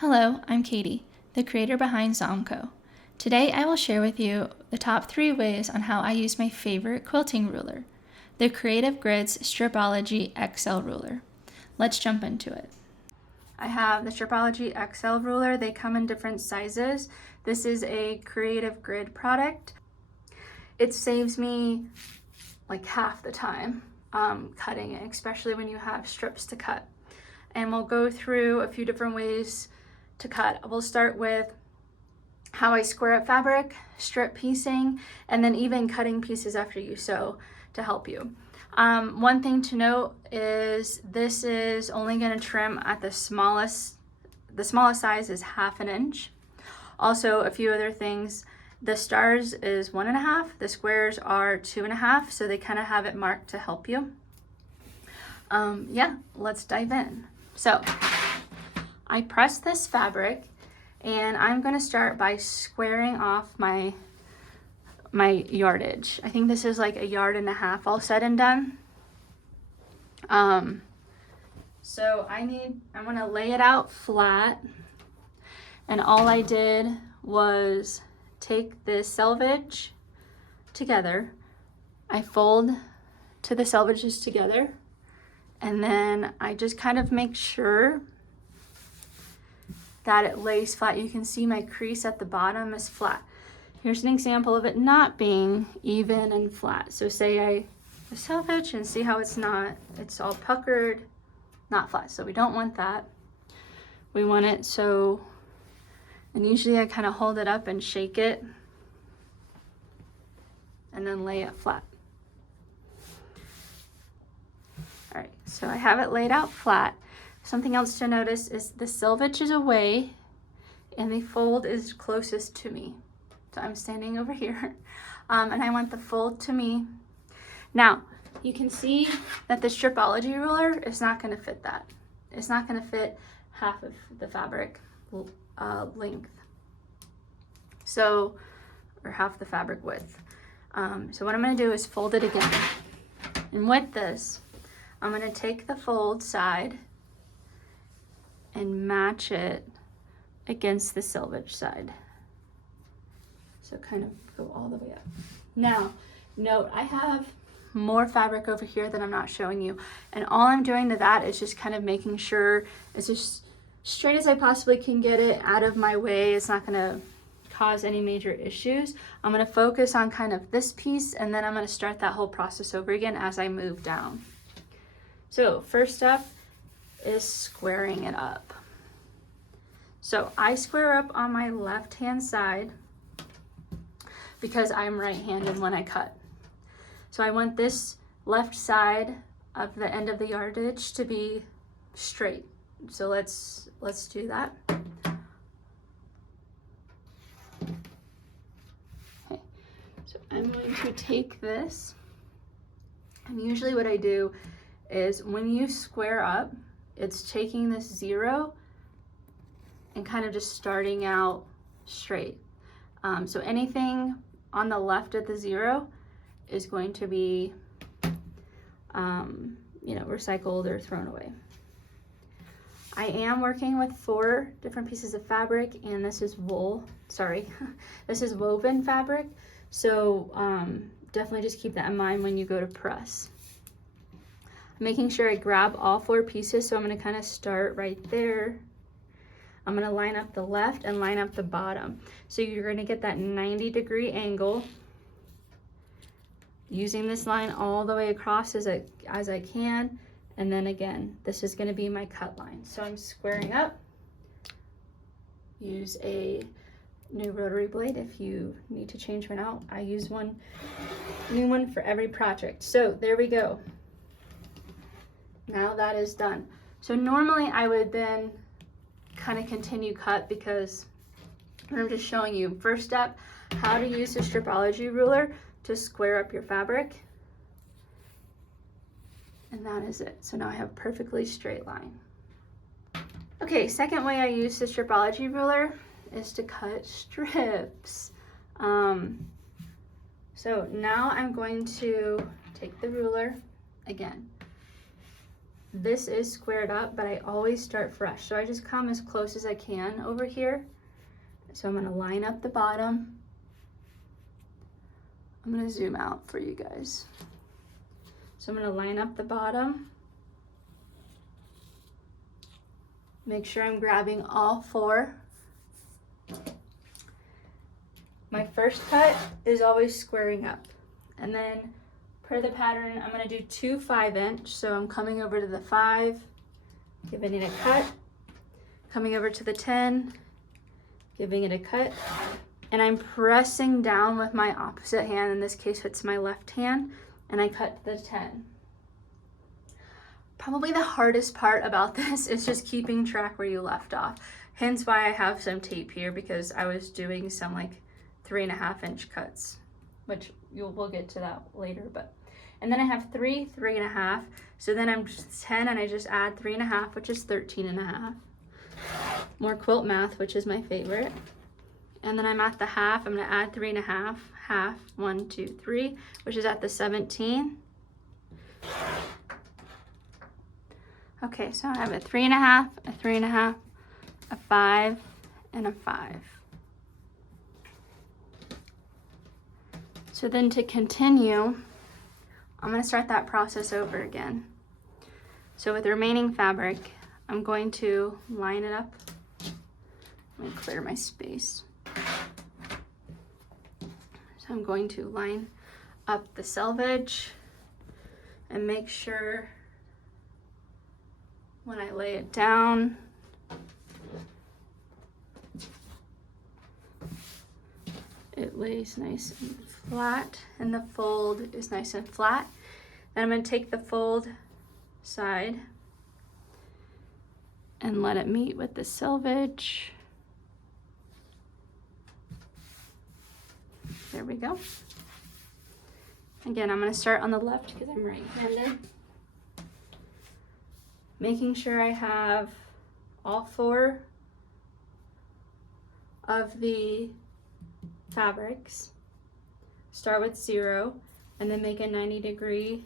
Hello, I'm Katie, the creator behind Zomco. Today I will share with you the top 3 ways on how I use my favorite quilting ruler, the Creative Grids Stripology XL Ruler. Let's jump into it. I have the Stripology XL ruler. They come in different sizes. This is a Creative Grid product. It saves me like half the time cutting it, especially when you have strips to cut. And we'll go through a few different ways to cut. We'll start with how I square up fabric, strip piecing, and then even cutting pieces after you sew to help you. One thing to note is this is only going to trim at the smallest size is 1/2 inch. Also, a few other things. The stars is 1.5, the squares are 2.5, so they kind of have it marked to help you. Yeah, let's dive in. So I press this fabric and I'm going to start by squaring off my yardage. I think this is like 1.5 yards all said and done. So I'm going to lay it out flat, and all I did was take this selvage together. I fold to the selvages together, and then I just kind of make sure that it lays flat. You can see my crease at the bottom is flat. Here's an example of it not being even and flat. So say I selvage and see how it's all puckered, not flat. So we don't want that. We want it so, and usually I kind of hold it up and shake it and then lay it flat. All right, so I have it laid out flat. Something else to notice is the selvage is away and the fold is closest to me. So I'm standing over here and I want the fold to me. Now, you can see that the Stripology ruler is not going to fit that. It's not going to fit half of the fabric length. So, or half the fabric width. So what I'm going to do is fold it again. And with this, I'm going to take the fold side and match it against the selvage side. So kind of go all the way up. Now, note I have more fabric over here that I'm not showing you. And all I'm doing to that is just kind of making sure it's as straight as I possibly can get it out of my way. It's not gonna cause any major issues. I'm gonna focus on kind of this piece, and then I'm gonna start that whole process over again as I move down. So first up is squaring it up. So I square up on my left-hand side because I'm right-handed when I cut. So I want this left side of the end of the yardage to be straight. So let's do that. Okay, so I'm going to take this, and usually what I do is when you square up, it's taking this 0 and kind of just starting out straight. So anything on the left of the 0 is going to be, recycled or thrown away. I am working with 4 different pieces of fabric, and this is this is woven fabric. So definitely just keep that in mind when you go to press. Making sure I grab all 4 pieces, so I'm going to kind of start right there. I'm going to line up the left and line up the bottom. So you're going to get that 90-degree angle, using this line all the way across as I can. And then again, this is going to be my cut line. So I'm squaring up. Use a new rotary blade if you need to change one out. I use new one for every project. So there we go. Now that is done. So normally I would then kind of continue cut, because I'm just showing you first step how to use the Stripology ruler to square up your fabric, and that is it. So now I have a perfectly straight line. Okay, second way I use the Stripology ruler is to cut strips. So now I'm going to take the ruler again. this is squared up, but I always start fresh. So I just come as close as I can over here. So I'm gonna line up the bottom. I'm gonna zoom out for you guys. So I'm gonna line up the bottom. Make sure I'm grabbing all 4. My first cut is always squaring up. And then per the pattern, I'm gonna do 2 5-inch. So I'm coming over to the 5, giving it a cut, coming over to the 10, giving it a cut, and I'm pressing down with my opposite hand. In this case, it's my left hand, and I cut the 10. Probably the hardest part about this is just keeping track where you left off. Hence why I have some tape here, because I was doing some like 3.5-inch cuts, which we'll get to that later. But and then I have 3 3.5. So then I'm just 10, and I just add 3.5, which is 13.5. More quilt math, which is my favorite. And then I'm at the half. I'm gonna add 3.5, half, 1 2 3, which is at the 17. Okay, so I have a 3.5, a 3.5, a 5, and a 5. So then to continue, I'm gonna start that process over again. So with the remaining fabric, I'm going to line it up. Let me clear my space. So I'm going to line up the selvage and make sure when I lay it down, it lays nice and flat, and the fold is nice and flat. Then I'm going to take the fold side and let it meet with the selvage. There we go. Again, I'm going to start on the left because I'm right-handed. Making sure I have all 4 of the fabrics. Start with 0 and then make a 90-degree,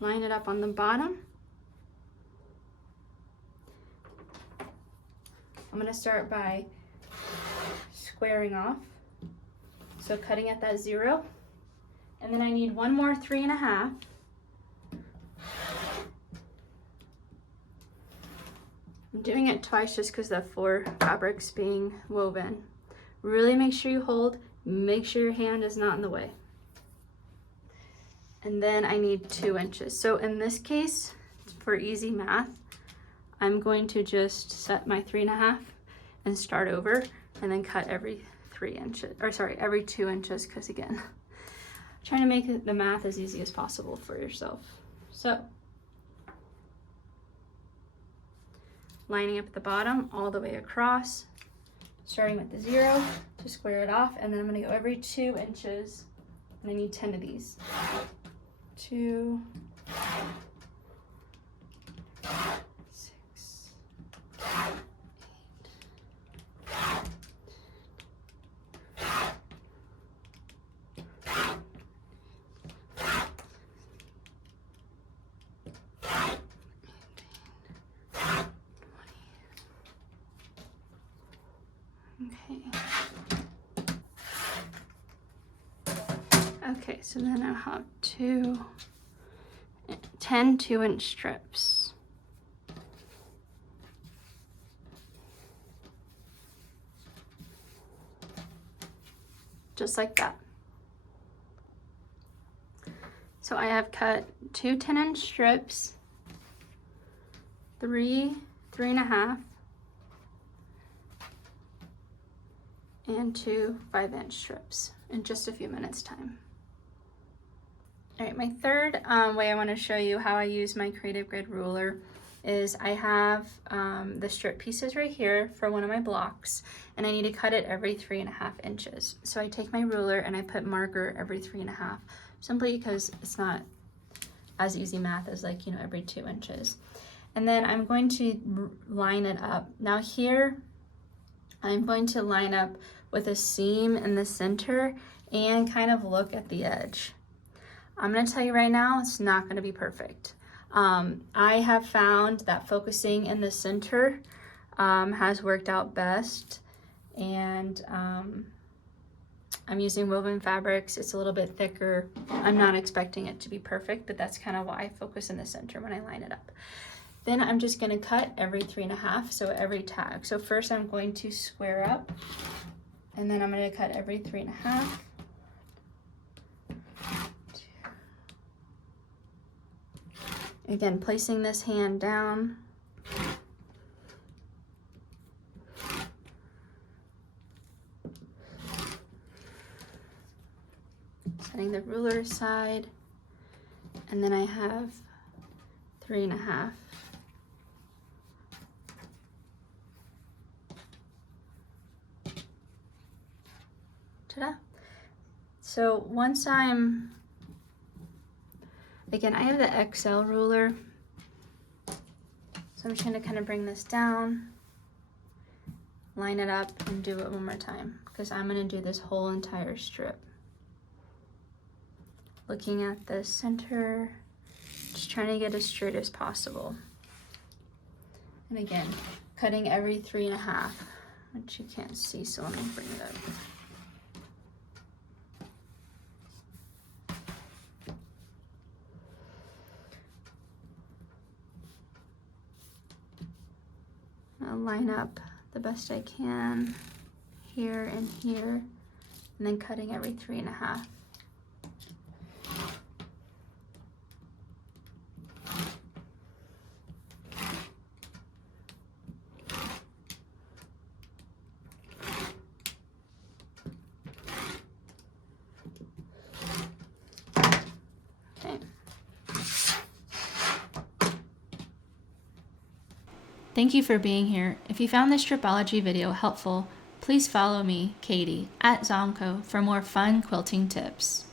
line it up on the bottom. I'm going to start by squaring off. So cutting at that 0. And then I need 1 more 3.5. I'm doing it twice just because the 4 fabrics being woven. Really make sure you hold, make sure your hand is not in the way. And then I need 2 inches. So in this case, for easy math, I'm going to just set my 3.5 and start over, and then cut every 3 inches, or sorry, every 2 inches, because again, trying to make the math as easy as possible for yourself. So lining up the bottom all the way across, starting with the 0 to square it off, and then I'm going to go every 2 inches, and I need 10 of these. 2, 6, 8, 20. Okay, so then I'll have 10 2-inch strips. Just like that. So I have cut 2 10-inch strips, 3 3.5, and 2 5-inch strips in just a few minutes time. All right, my third way I want to show you how I use my Creative Grid Ruler is I have the strip pieces right here for one of my blocks, and I need to cut it every 3.5 inches. So I take my ruler and I put marker every 3.5, simply because it's not as easy math as like, you know, every 2 inches. And then I'm going to line it up. Now here, I'm going to line up with a seam in the center and kind of look at the edge. I'm going to tell you right now, it's not going to be perfect. I have found that focusing in the center has worked out best, and I'm using woven fabrics. It's a little bit thicker. I'm not expecting it to be perfect, but that's kind of why I focus in the center when I line it up. Then I'm just going to cut every 3.5, so every tag. So first I'm going to square up, and then I'm going to cut every 3.5. Again, placing this hand down. Setting the ruler aside, and then I have 3.5. Ta-da! So once again, I have the XL ruler, so I'm just going to kind of bring this down, line it up, and do it one more time, because I'm going to do this whole entire strip. Looking at the center, just trying to get as straight as possible. And again, cutting every 3.5, which you can't see, so let me bring it up. I'll line up the best I can here and here, and then cutting every 3.5. Thank you for being here. If you found this Stripology video helpful, please follow me, Katie, @Zomco for more fun quilting tips.